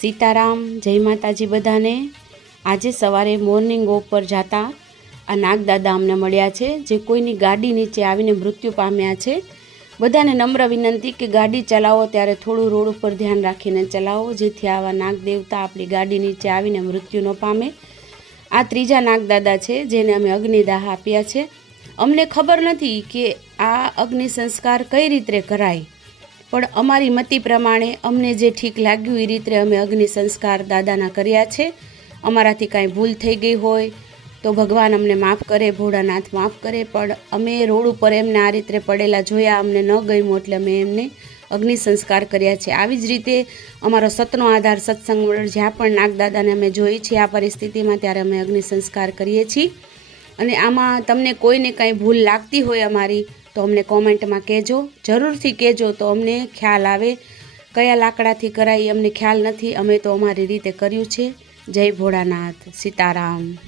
સીતારામ, જય માતાજી બધાને. આજે સવારે મોર્નિંગ વોક પર જતા આ નાગદાદા અમને મળ્યા છે, જે કોઈની ગાડી નીચે આવીને મૃત્યુ પામ્યા છે. બધાને નમ્ર વિનંતી કે ગાડી ચલાવો, ત્યારે થોડું રોડ ઉપર ધ્યાન રાખીને ચલાવો, જેથી આવા નાગ દેવતા આપણી ગાડી નીચે આવીને મૃત્યુ ન પામે. આ ત્રીજા નાગદાદા છે, જેને અમે અગ્નિદાહ આપ્યા છે. અમને ખબર નથી કે આ અગ્નિ સંસ્કાર કઈ રીતે કરાય. પણ અમારી મતિ પ્રમાણે અમને જે ઠીક લાગ્યું એ રીતે અમે અગ્નિ સંસ્કાર દાદાના કર્યા છે. અમારાથી કાંઈ ભૂલ થઈ ગઈ હોય તો ભગવાન અમને માફ કરે, ભોળાનાથ માફ કરે, પણ અમે રોડ ઉપર એમને આ રીતે પડેલા જોયા, અમને ન ગમ્યું એટલે અમે એમને અગ્નિ સંસ્કાર કર્યા છે. આવી જ રીતે અમારો સતનો આધાર સત્સંગ જ્યાં પણ નાગદાદાને અમે જોઈએ છીએ આ પરિસ્થિતિમાં, ત્યારે અમે અગ્નિ સંસ્કાર કરીએ છીએ. અને આમાં તમને કોઈને કાંઈ ભૂલ લાગતી હોય અમારી તો અમને કોમેન્ટમાં કહેજો. જરૂરથી કહેજો તો અમને ખ્યાલ આવે. કયા લાકડાથી કરાય અમને ખ્યાલ નથી. અમે તો અમારી રીતે કર્યું છે. જય ભોળાનાથ. સીતારામ.